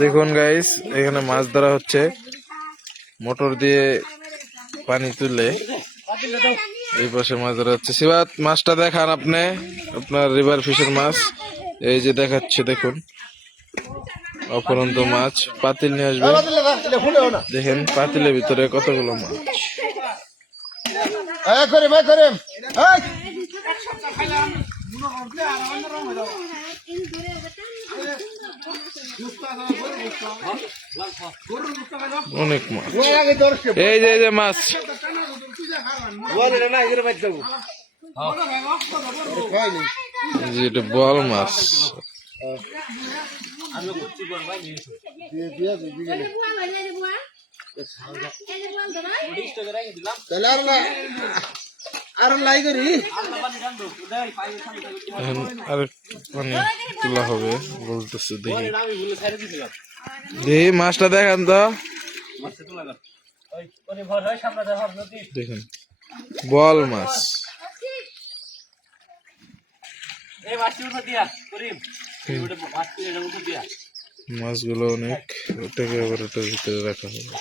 দেখুন গাইস, এখানে মাছ ধরা হচ্ছে মোটর দিয়ে পানি তুলে। এই পাশে মাছ ধরা হচ্ছে। শিবাত, মাছটা দেখান আপনি, আপনার রিভার ফিশের মাছ। এই যে দেখাচ্ছে, দেখুন অপরন্ত মাছ। পাতিল নিয়ে আসবে, দেখেন পাতিলের ভিতরে কতগুলো মাছ। অনেক মাছ, এই যে মাছ, এটা বল মাছ। আরেক মানে তোলা হবে বলতেছে, দেখি দেখি মাছটা দেখান তো। দেখেন বল মাছ, মাছগুলো অনেক। ওটাকে আবার ওটার ভিতরে রাখা হবে।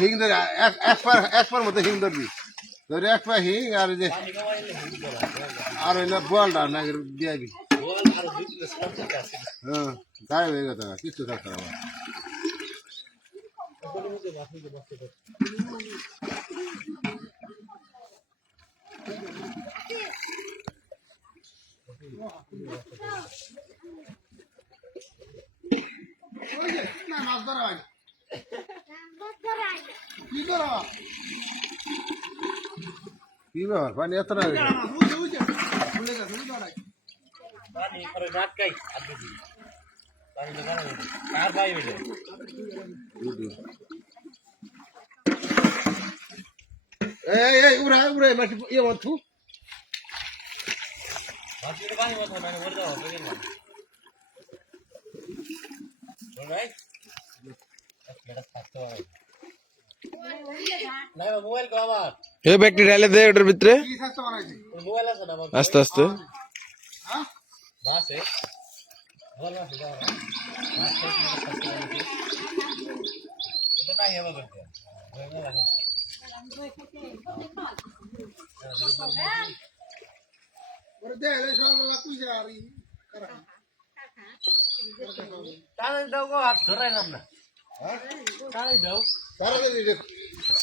হিং ধরে এক পার মতো হিং ধরবি, ধরে এক পা হিং আর যে আর হইলো বলটা না দিয়াবি। হ্যাঁ, তাই হয়ে গেছে, কিছু থাকতে হবে। মাছ ধরা হয় কি ব্যাপার, পানি এত না উড়াই উড়াই মাটি ইয়ে মতো এই ব্যাগটি ঢালে দে ওটার ভিতরে আস্তে আস্তে।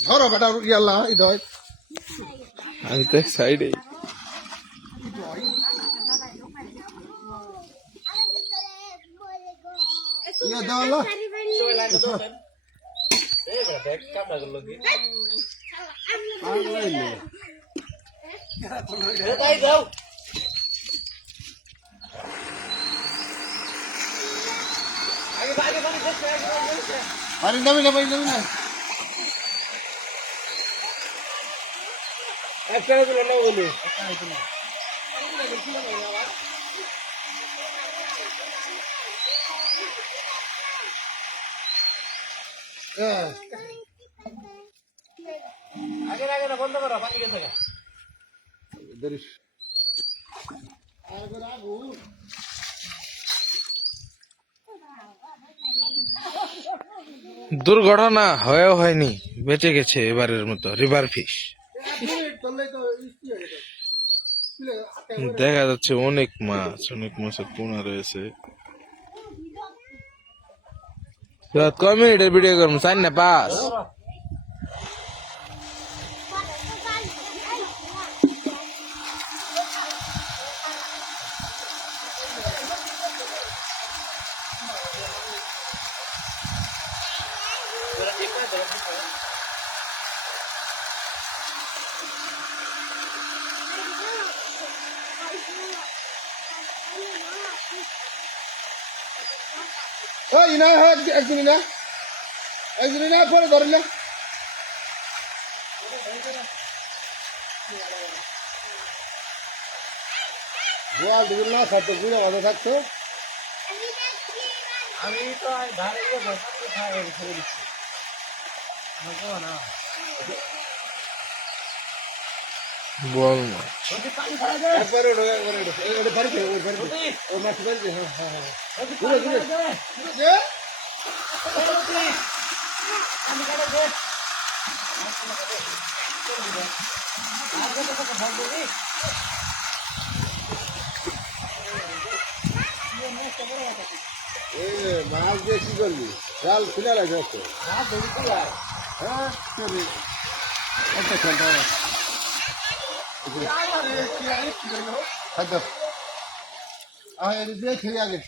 ধরো বেটা ইয়াল্লা ইদয় আমি তো সাইডে। ইয়ে দেওয়ালো পানি নামি না, পানি নামি না। একটা বলে না বলে আগে আগে না বন্ধ করো, পানি গেছে ধরিস দুর্ঘটনা হয়েও হয়নি, বেঁচে গেছে এবারের মতো রিভার ফিশ। দেখা যাচ্ছে অনেক মাছ, অনেক মাছের পোনা রয়েছে। কয় মিনিটের ভিডিও করুন, 4 না 5? না একদিনই না, একদিনই না পরে ধরলে গোয়াল দিবি না থাকতো, গুঁড়ো মাঝে থাকতো। আমি তো ধারে ছেড়ে দিচ্ছি না। বোয়াল মাছ। একবার ওঠো, একবার ওঠো। এটা বাড়িতে, ওর বাড়িতে। ওর মাছ বাড়িতে, হ্যাঁ, হ্যাঁ, হ্যাঁ। দূরে, দূরে। দূরে। মাছ দিয়ে কি করবি? জাল খুলে লাগে তো। হ্যাঁ, চলে। একটা খেলতে হবে। খাদ্য। এদিকে খেয়ে আগে।